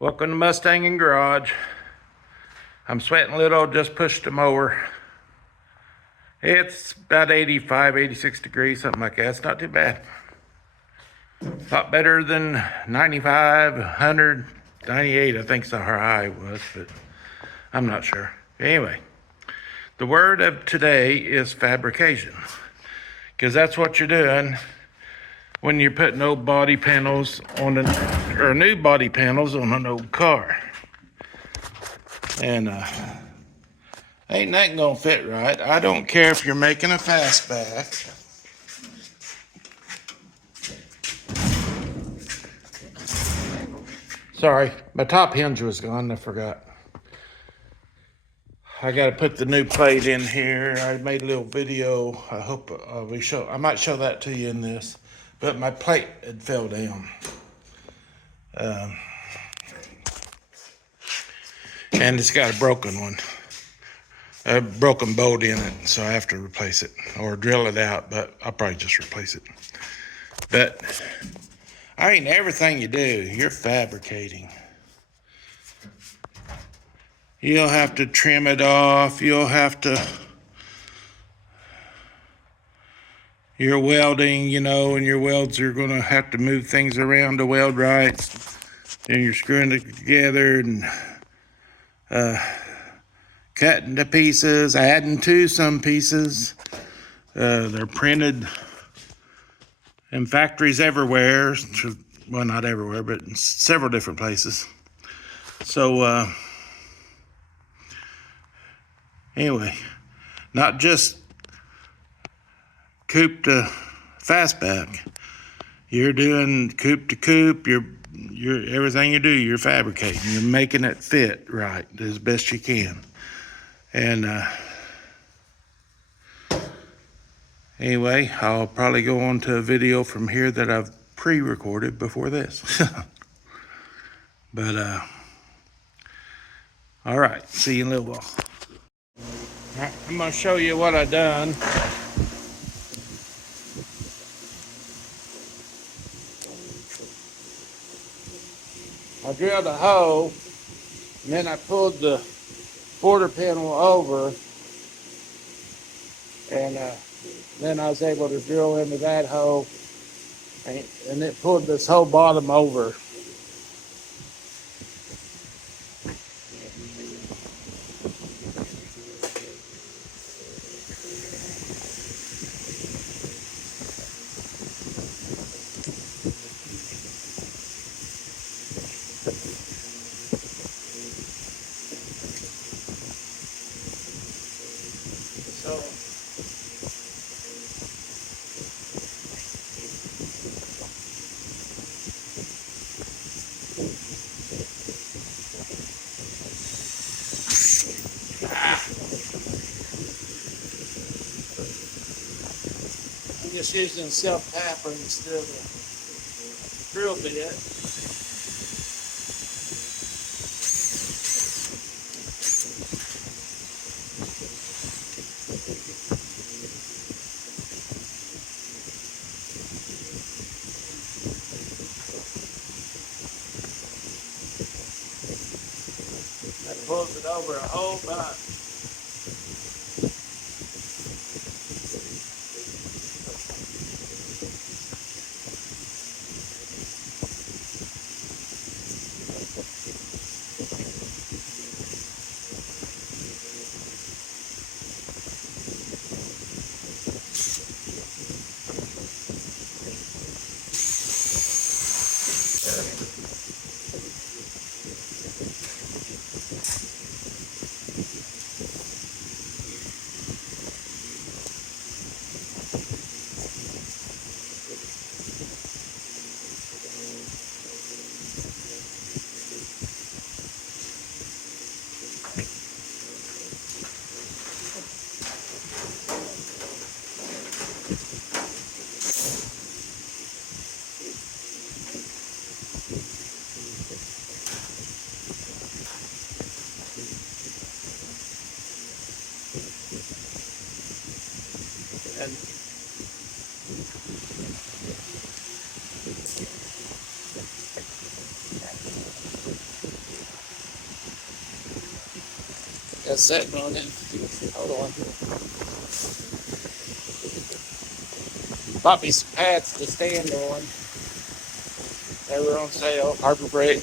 Welcome to Must-Sangingarage. I'm sweating a little, just pushed the mower. It's about 85, 86 degrees, something like that. It's not too bad. A lot better than 95, 100, 98, I think the high was, but I'm not sure. Anyway, the word of today is fabrication, because that's what you're doing when you're putting old body panels on or new body panels on an old car. And ain't nothing gonna fit right. I don't care if you're making a fastback. Sorry, my top hinge was gone, I forgot. I gotta put the new plate in here. I made a little video. I hope I might show that to you in this, but my plate had fell down. And it's got a broken one. A broken bolt in it, so I have to replace it or drill it out, but I'll probably just replace it. But I mean, everything you do, you're fabricating. You'll have to trim it off. You're welding, and your welds are going to have to move things around to weld right. And you're screwing it together and cutting to pieces, adding to some pieces. They're printed in factories everywhere. Well, not everywhere, but in several different places. So, anyway, not just coupe to fastback. You're doing coupe to coupe. You're everything you do, you're fabricating. You're making it fit right as best you can. And anyway, I'll probably go on to a video from here that I've pre-recorded before this. But all right, see you in a little while. All right, I'm gonna show you what I done. I drilled a hole, and then I pulled the quarter panel over, and then I was able to drill into that hole, and it pulled this whole bottom over. So I'm just using a self-tapper instead of a drill bit. That pulls it over a whole bunch. setting on it. Hold on. Bought me some pads to stand on. They were on sale, Harbor Freight.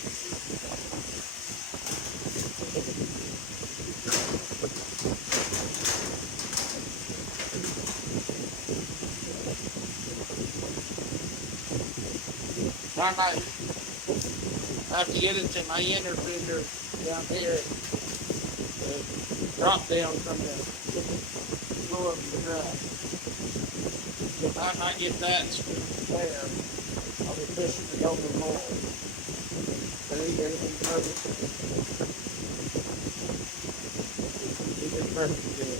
I might have to get into my inner fender down here. The drop down from the floor of the truck. If I might get that screwed there, I'll be pushing it over more. But everything's perfect. It's perfect good.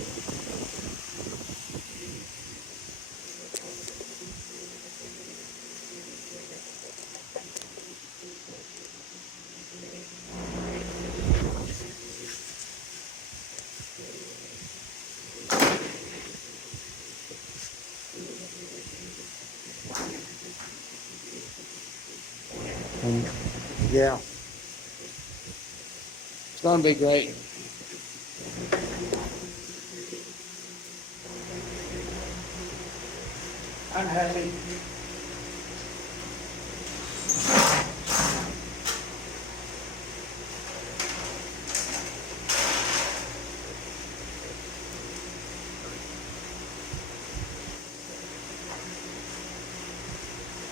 Yeah, it's gonna be great. I'm happy.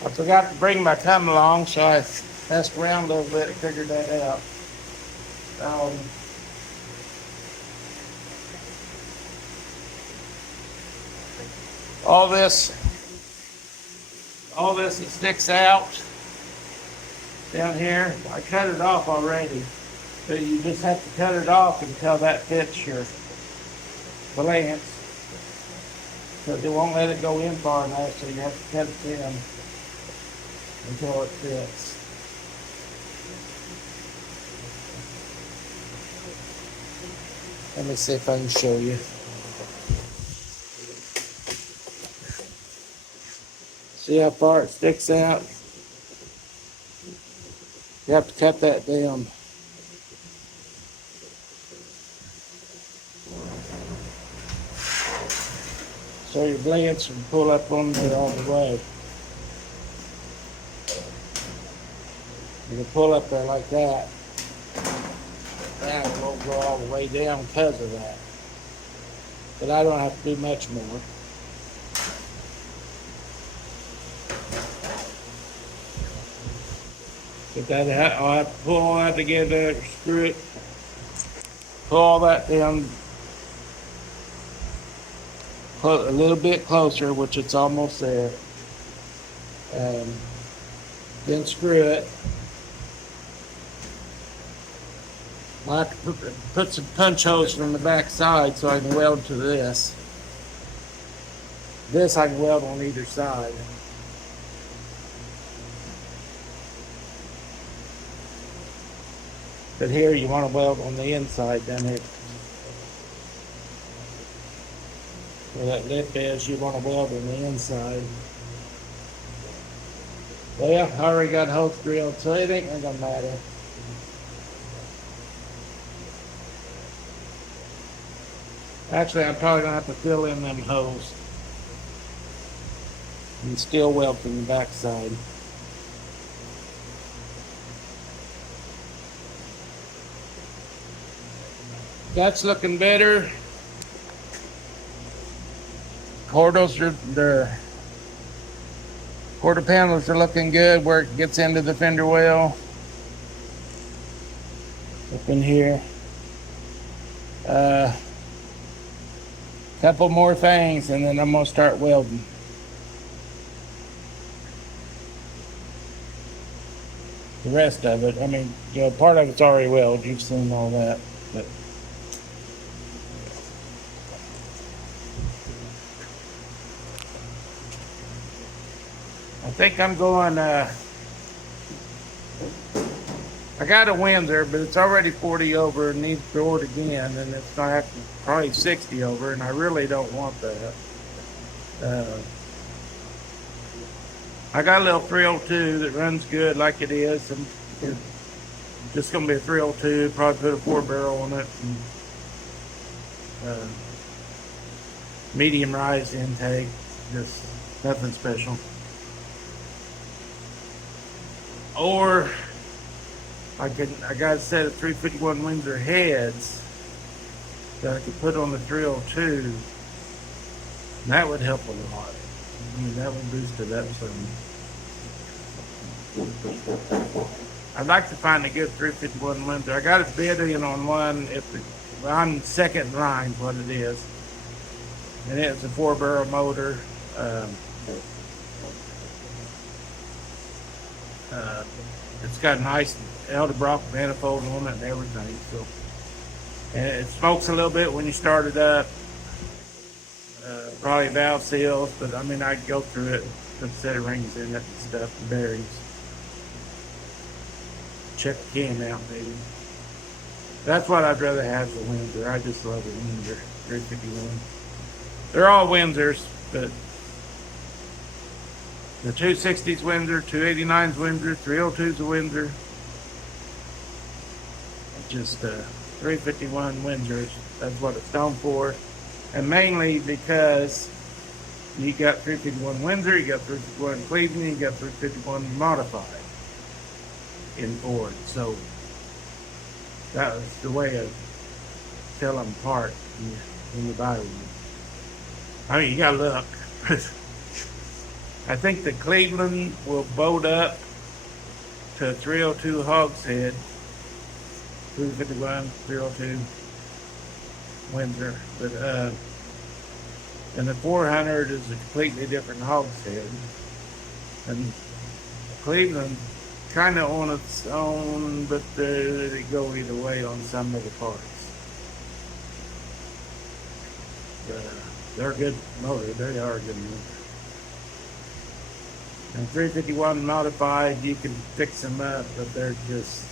I forgot to bring my thumb along, so I messed around a little bit and figured that out. All this that sticks out down here, I cut it off already. So you just have to cut it off until that fits your valance. Because it won't let it go in far enough, so you have to cut it in until it fits. Let me see if I can show you. See how far it sticks out? You have to cut that down. So your blades can pull up on there all the way. You can pull up there like that. Now it won't go all the way down because of that. But I don't have to do much more. Get that out. I'll have to pull all that together, screw it, pull all that down a little bit closer, which it's almost there. Then screw it. I have to put some punch holes from the back side so I can weld to this. This I can weld on either side. But here you want to weld on the inside down here. Where that lip is, you want to weld on the inside. Well, I already got holes drilled, so it ain't gonna matter. Actually, I'm probably gonna have to fill in them holes and still weld from the back side. That's looking better. The quarter panels are looking good where it gets into the fender well. Up in here. Couple more things and then I'm gonna start welding. The rest of it, I mean, you know, part of it's already welded. You've seen all that, but I think I'm going, I got a Windsor, but it's already 40 over and needs to order again, and it's gonna have to probably 60 over, and I really don't want that. I got a little 302 that runs good like it is, and it's just gonna be a 302, probably put a 4 barrel on it, and Uh, Medium rise intake, just nothing special. Or I got a set of 351 Windsor heads that I could put on the 302. And that would help a lot. I mean, that would boost it up some. I'd like to find a good 351 Windsor. I got a bid in on one. On second line, what it is, and it's a 4-barrel motor. It's got a nice Edelbrock manifold on it and everything. So, and it smokes a little bit when you start it up. Probably valve seals, but I mean I'd go through it, put a set of rings in it and stuff, and bearings. Check the can out, maybe. That's what I'd rather have, the Windsor. I just love the Windsor 351. They're all Windsors, but the 260's Windsor, 289's Windsor, 302's a Windsor. Just 351 Windsors. That's what it's known for. And mainly because you got 351 Windsor, you got 351 Cleveland, you got 351 modified in Ford. So that was the way of tell them apart when you buy one. I mean, you gotta look. I think the Cleveland will bolt up to a 302 hogshead, 351, 302 Windsor, but and the 400 is a completely different hogshead, and Cleveland kind of on its own, but they go either way on some of the parts. They're a good motor. They are a good motor. And 351 modified, you can fix them up, but they're just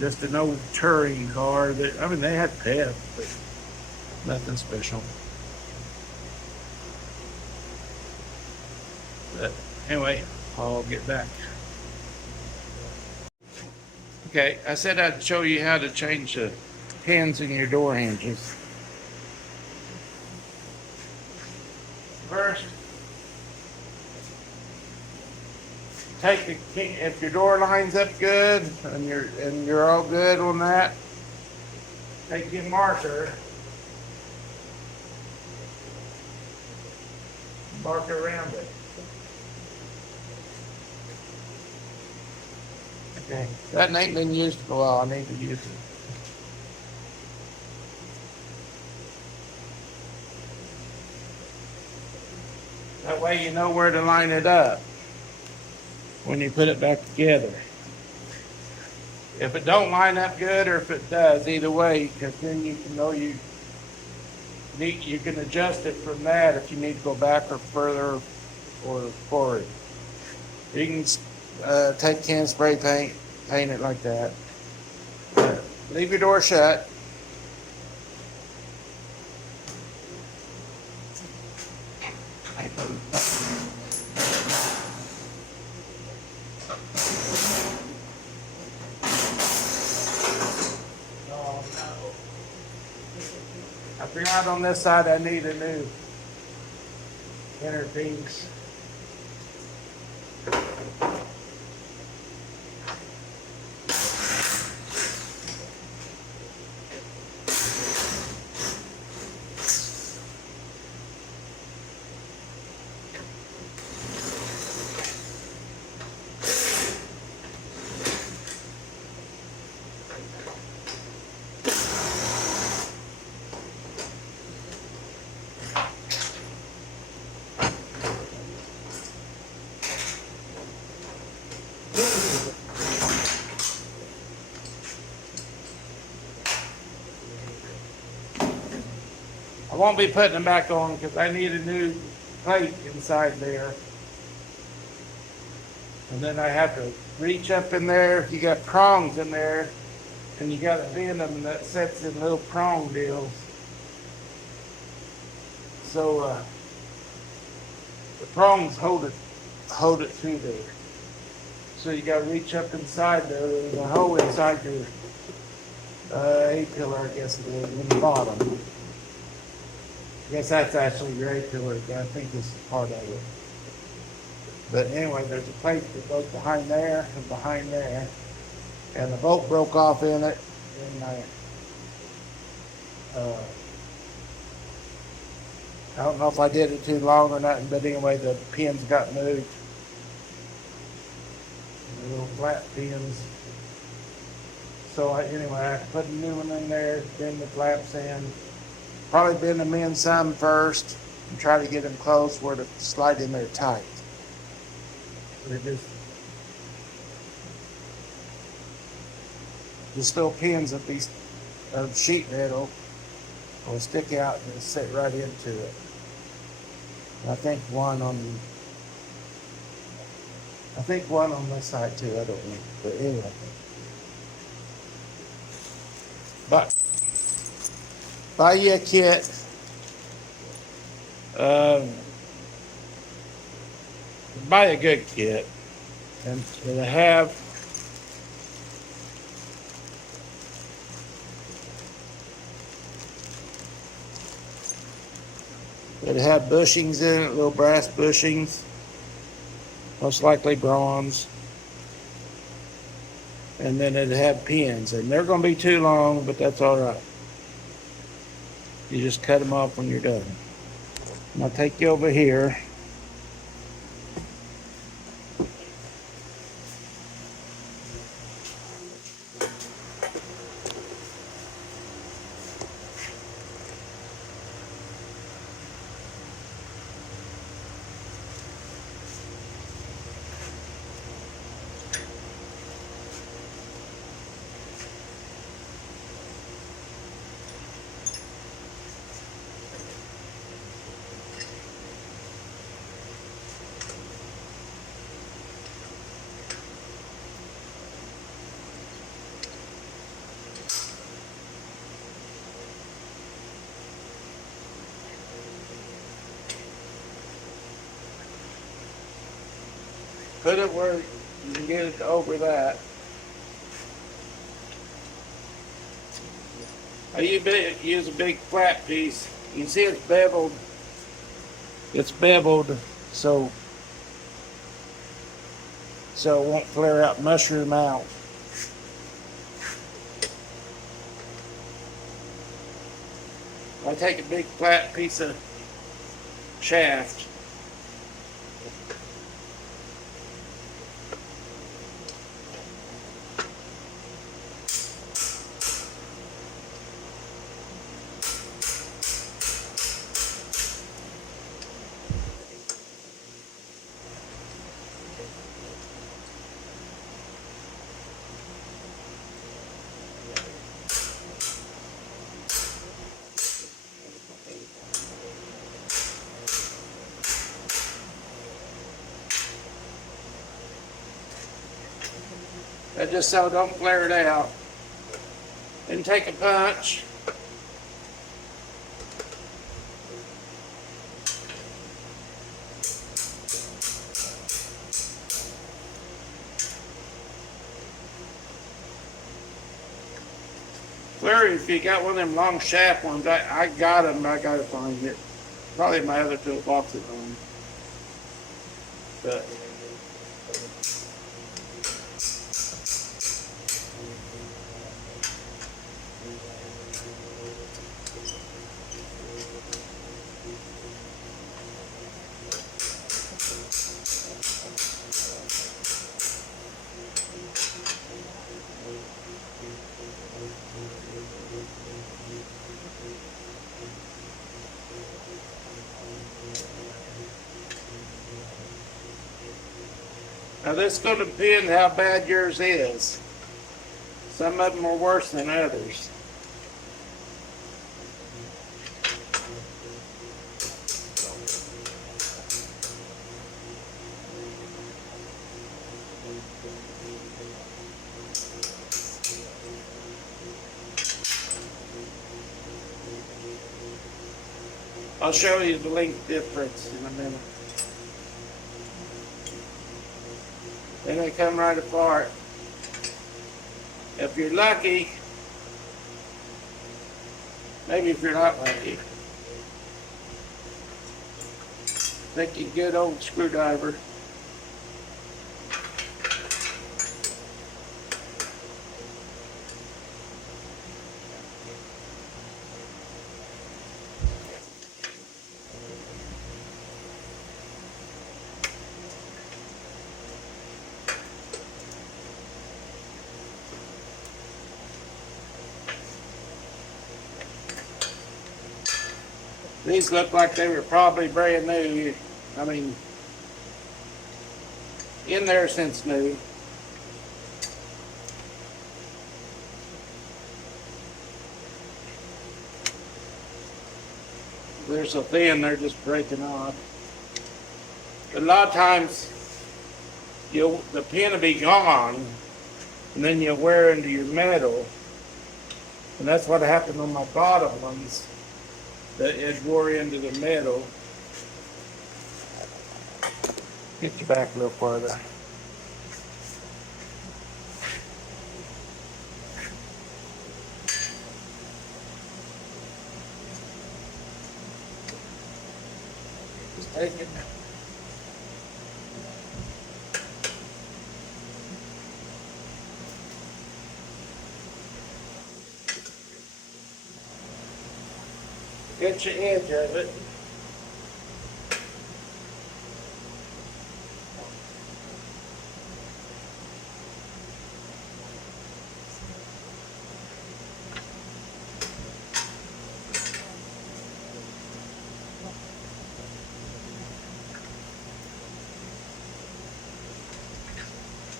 an old touring car. That, I mean, they had pep, but nothing special. But anyway, I'll get back. Okay, I said I'd show you how to change the pins in your door hinges. First, if your door lines up good and you're all good on that, take your marker, mark around it. Okay, that ain't been used for a while. I need to use it. That way you know where to line it up when you put it back together. If it don't line up good, or if it does, either way, because then you can know you can adjust it from that if you need to go back or further or forward. You can take can spray paint, paint it like that. Leave your door shut. I forgot on this side I need a new inner piece. I won't be putting them back on because I need a new plate inside there. And then I have to reach up in there. You got prongs in there, and you got to bend them, that sets in little prong deals. So the prongs hold it to there. So you got to reach up inside there. There's a hole inside your A-pillar, I guess it is, in the bottom. I guess that's actually your A-pillar, but I think this is part of it. But anyway, there's a plate that goes behind there and behind there. And the bolt broke off in it. And I don't know if I did it too long or nothing, but anyway, the pins got moved. The little flat pins. So anyway, I put a new one in there, bend the flaps in. Probably bend them in some first and try to get them close where to slide in there tight. They're just little pins of these of sheet metal will stick out and sit right into it. And I think one on this side too. I don't know, but anyway. But buy you a kit. Buy a good kit, and it'll have bushings in it, little brass bushings, most likely bronze, and then it'll have pins, and they're going to be too long, but that's all right. You just cut them off when you're done. And I'll take you over here. Put it where you can get it over that. I use a big flat piece. You can see it's beveled. It's beveled so it won't flare out, mushroom out. I take a big flat piece of shaft. That just so it don't flare it out. Then take a punch. Flare, if you got one of them long shaft ones, I got them, I gotta find it. Probably in my other toolbox at home. But now this is going to depend how bad yours is. Some of them are worse than others. I'll show you the length difference in a minute. Then they come right apart. If you're lucky, Maybe if you're not lucky. Take a good old screwdriver. These look like they were probably brand new. I mean, in there since new. They're so thin, they're just breaking off. But a lot of times, the pin will be gone, and then you'll wear into your metal. And that's what happened on my bottom ones. That it wore into the metal. Get you back a little further. Just take it. Get your edge of it.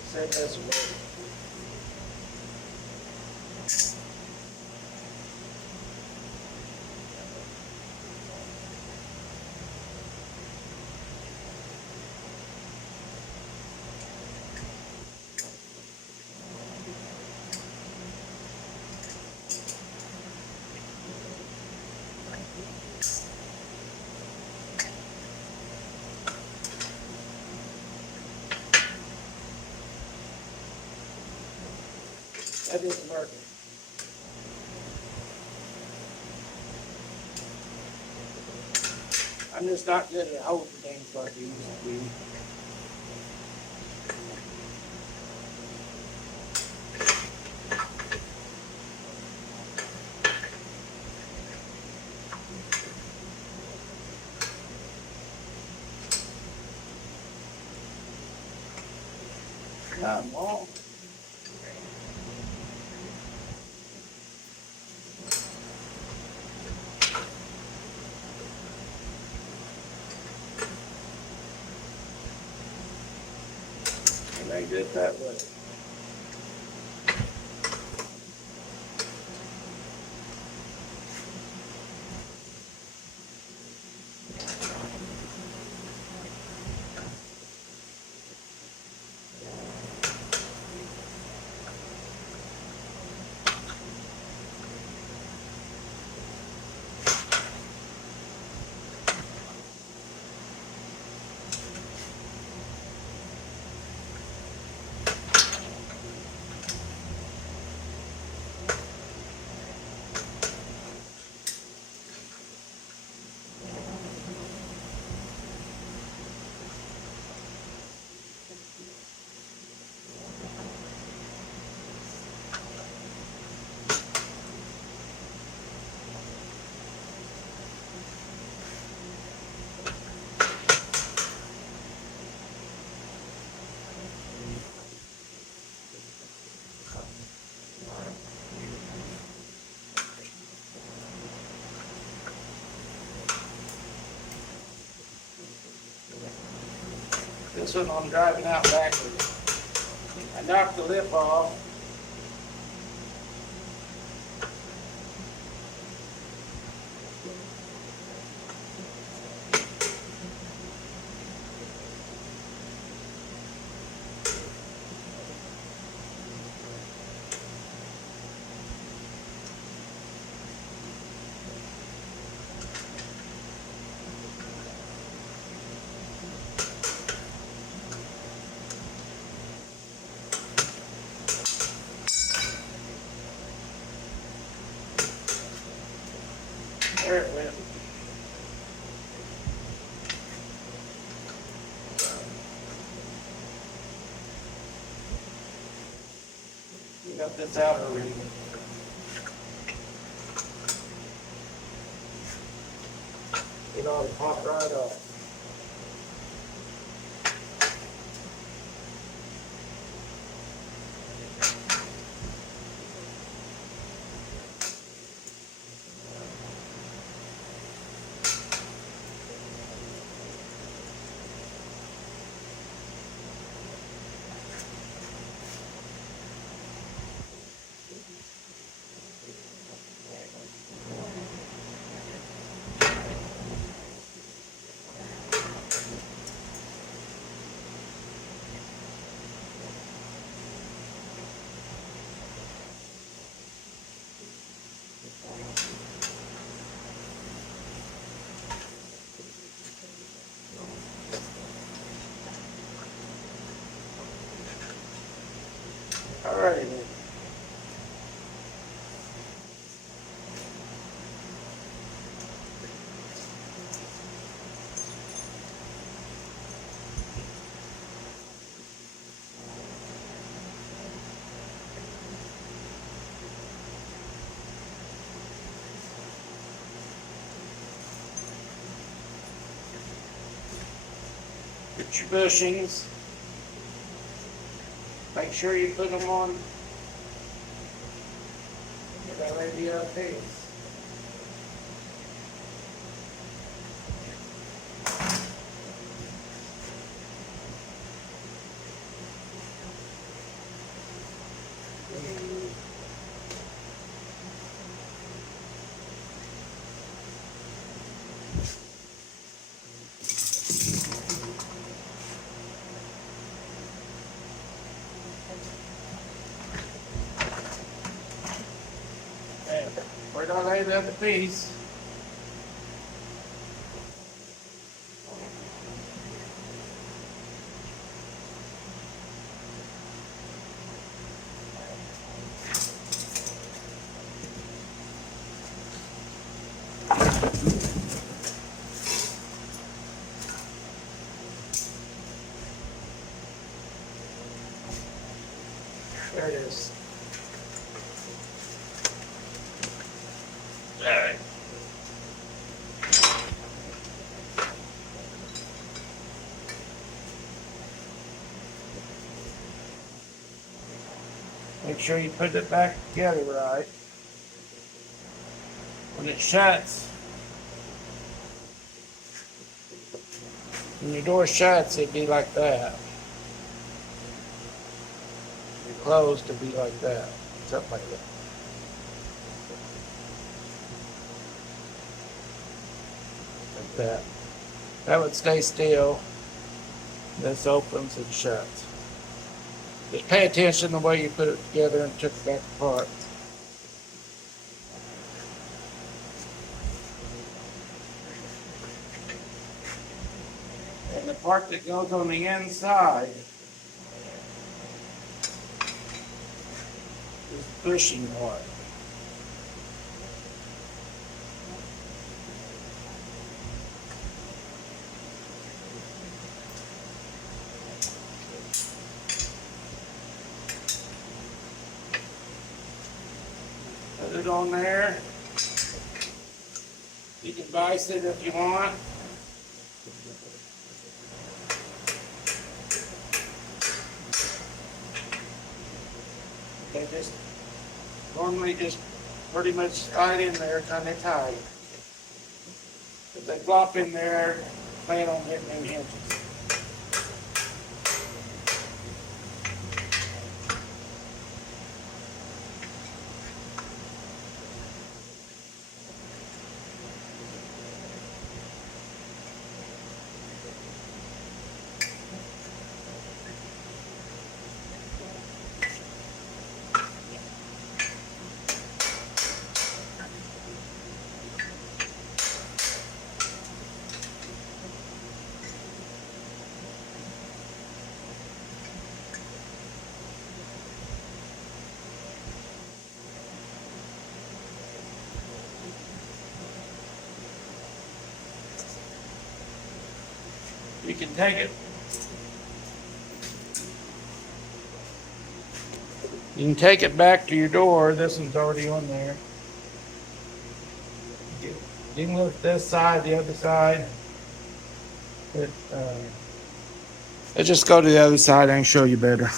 Set this away. That isn't working. I'm just not good at holding things like I used to be. Come on. They did it that way. This one I'm driving out backwards. I knocked the lip off. Sure it will. You got this out already. It ought to pop right off. Alrighty then. Get your bushings. Make sure you put them on that radio piece. Where do I lay the other piece? There it is. Alright. Make sure you put it back together right. When it shuts, when your door shuts, it'd be like that. When you're closed, it'd be like that. Something like that. Like that. That would stay still. This opens and shuts. Just pay attention to the way you put it together and took it back apart. And the part that goes on the inside is the bushing part. Put it on there. You can vise it if you want. They just normally just pretty much slide in there kind of tight. If they flop in there, plan on hitting them hinges. You can take it. You can take it back to your door. This one's already on there. You can look this side, the other side. But, let's just go to the other side. I can show you better.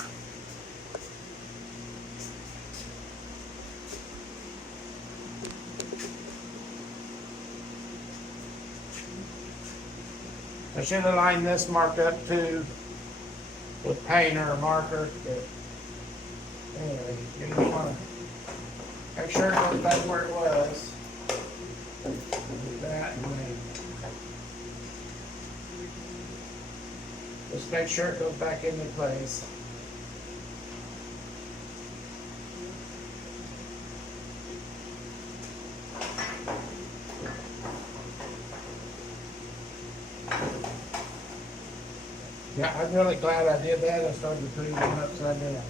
I should have lined this mark up too with paint or a marker. But anyway, you just want to make sure it goes back where it was. Do that and then just make sure it goes back into place. Yeah, I'm really glad I did that. I started putting them upside down.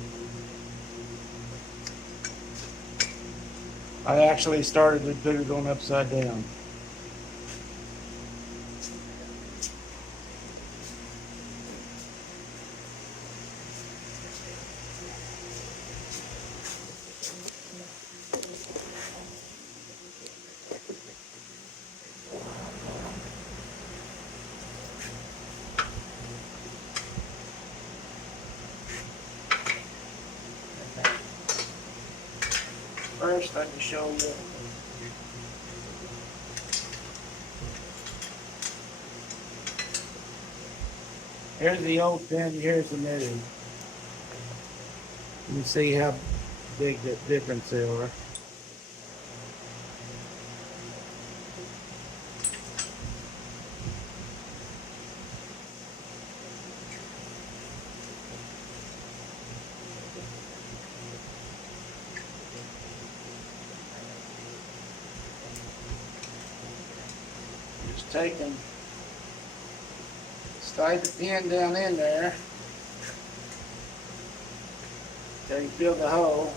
I actually started to put it on upside down. First, I can show you. Here's the old pin, here's the new. You can see how big the difference they are. Just taking, slide the pin down in there till you feel the hole.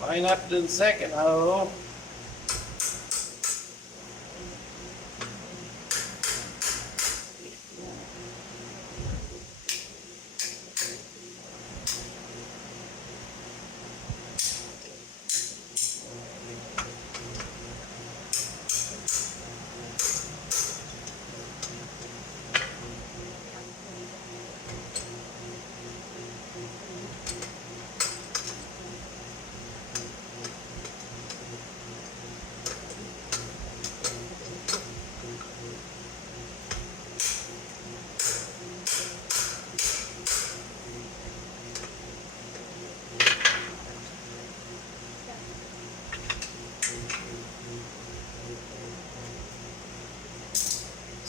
Line up to the second hole.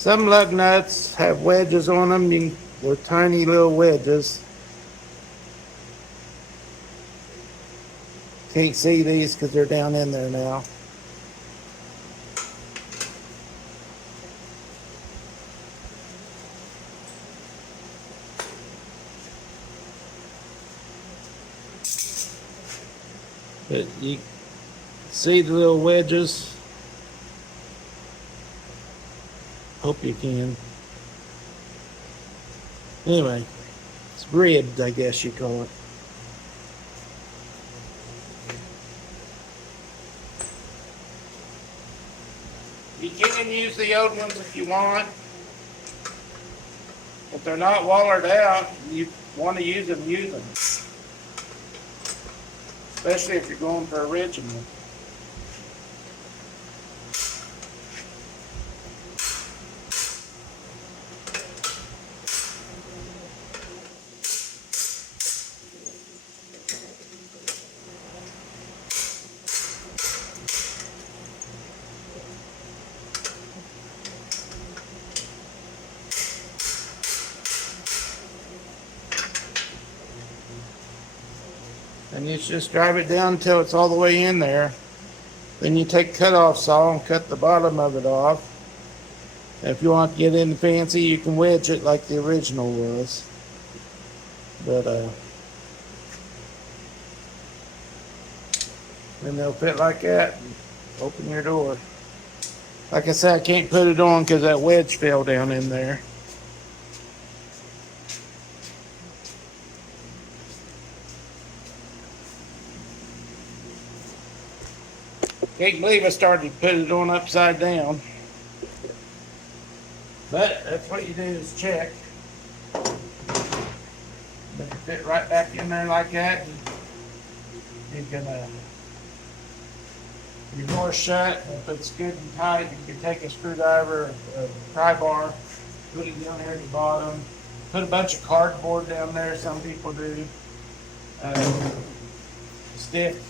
Some lug nuts have wedges on them. They're tiny little wedges. Can't see these because they're down in there now. But you see the little wedges? Hope you can. Anyway, it's ribbed, I guess you call it. You can use the old ones if you want. If they're not wallered out, you want to use them, use them. Especially if you're going for original. And you just drive it down until it's all the way in there. Then you take a cut-off saw and cut the bottom of it off. If you want to get in fancy, you can wedge it like the original was. But then they'll fit like that and open your door. Like I said, I can't put it on because that wedge fell down in there. Can't believe I started to put it on upside down. But that's what you do is check. But it fit right back in there like that. You can your door shut. If it's good and tight, you can take a screwdriver, a pry bar, put it down there at the bottom. Put a bunch of cardboard down there. Some people do. Stiff.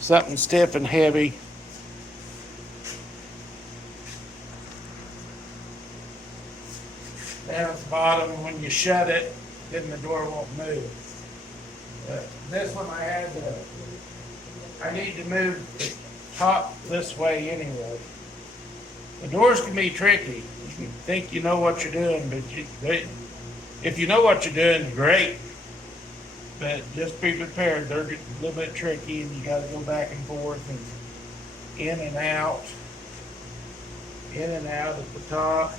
Something stiff and heavy. Down at the bottom, when you shut it, then the door won't move. This one I need to move the top this way anyway. The doors can be tricky. You can think you know what you're doing, but if you know what you're doing, great. But just be prepared. They're a little bit tricky, and you got to go back and forth and in and out at the top,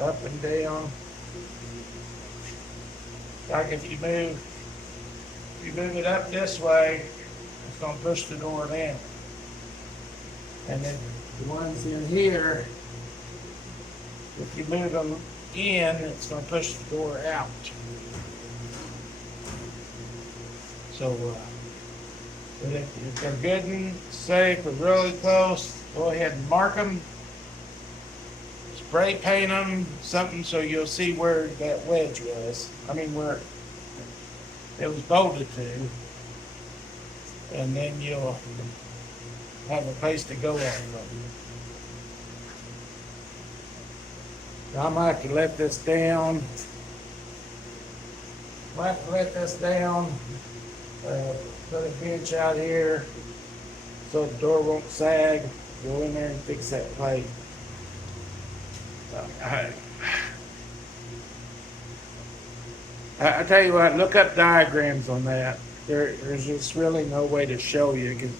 up and down. Like if you move it up this way, it's going to push the door down. And then the ones in here, if you move them in, it's going to push the door out. So, but if they're good and safe or really close, go ahead and mark them. Spray paint them, something so you'll see where that wedge was. I mean, where it was bolted to. And then you'll have a place to go on them. I might have to let this down. Put a bench out here so the door won't sag. Go in there and fix that plate. I tell you what, look up diagrams on that. There's just really no way to show you because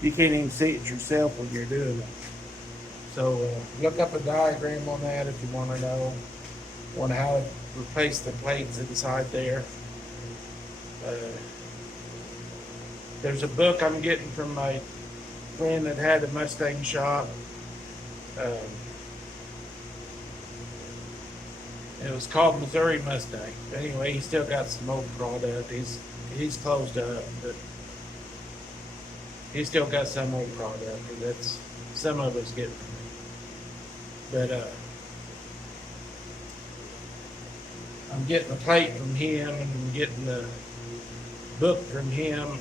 you can't even see it yourself when you're doing it. So look up a diagram on that if you want to know how to replace the plates inside there. There's a book I'm getting from my friend that had a Mustang shop. It was called Missouri Mustang. Anyway, he still got some old product. He's closed up, but he's still got some old product. And that's some of us get from him. But I'm getting a plate from him, and I'm getting the book from him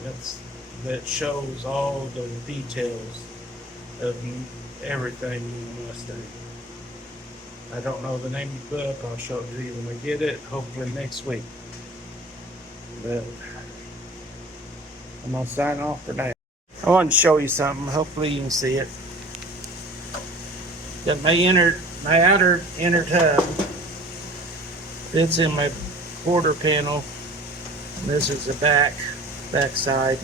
that shows all the details of everything in the Mustang. I don't know the name of the book. I'll show it to you when I get it, hopefully next week. But I'm going to sign off for now. I wanted to show you something. Hopefully you can see it. Got my outer inner tub fits in my quarter panel. And this is the back side.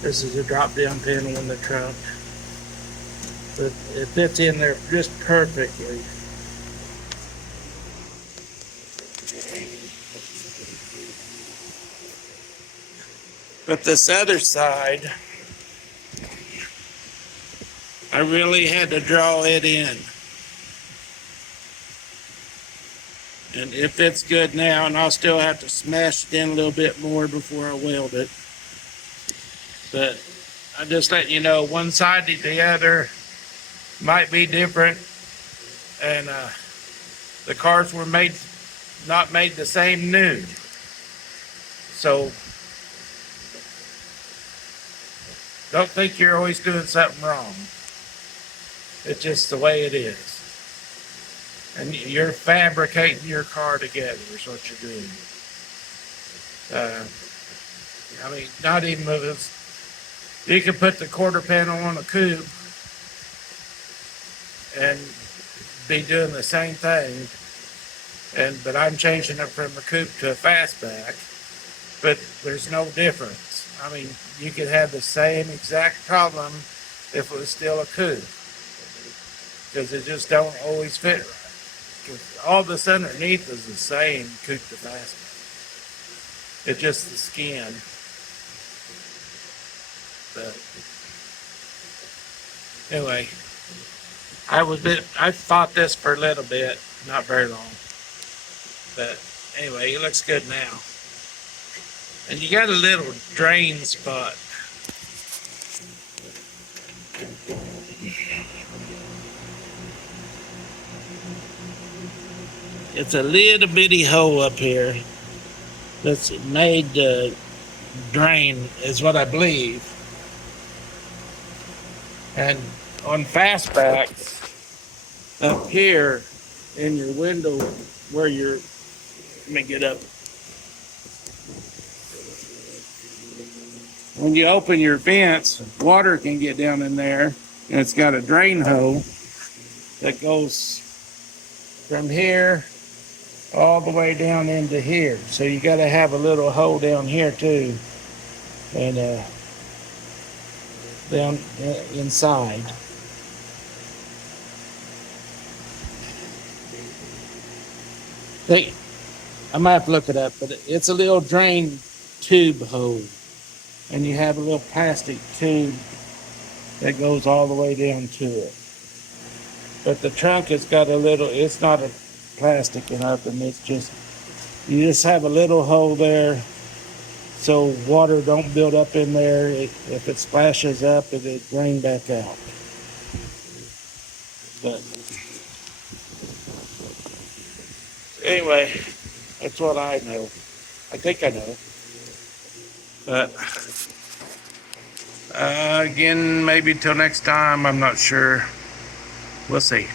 This is a drop down panel in the trunk. But it fits in there just perfectly. But this other side, I really had to draw it in. And it fits good now, and I'll still have to smash it in a little bit more before I weld it. But I'm just letting you know, one side to the other might be different. And the cars were not made the same nude. So don't think you're always doing something wrong. It's just the way it is. And you're fabricating your car together is what you're doing. I mean, not even with this. You can put the quarter panel on a coupe and be doing the same thing. But I'm changing it from a coupe to a fastback. But there's no difference. I mean, you could have the same exact problem if it was still a coupe, because it just don't always fit right. 'Cause all this underneath is the same coupe to fastback. It's just the skin. But anyway, I fought this for a little bit, not very long. But anyway, it looks good now. And you got a little drain spot. It's a little bitty hole up here that's made to drain, is what I believe. And on fastbacks, up here in your window where you're, let me get up. When you open your vents, water can get down in there, and it's got a drain hole that goes from here all the way down into here. So you got to have a little hole down here too, and down inside. I might have to look it up, but it's a little drain tube hole. And you have a little plastic tube that goes all the way down to it. But the trunk has got a little, it's not a plastic or nothing, it's just, you just have a little hole there so water don't build up in there. If it splashes up, it'll drain back out. But anyway, that's what I know. I think I know. But again, maybe till next time, I'm not sure. We'll see.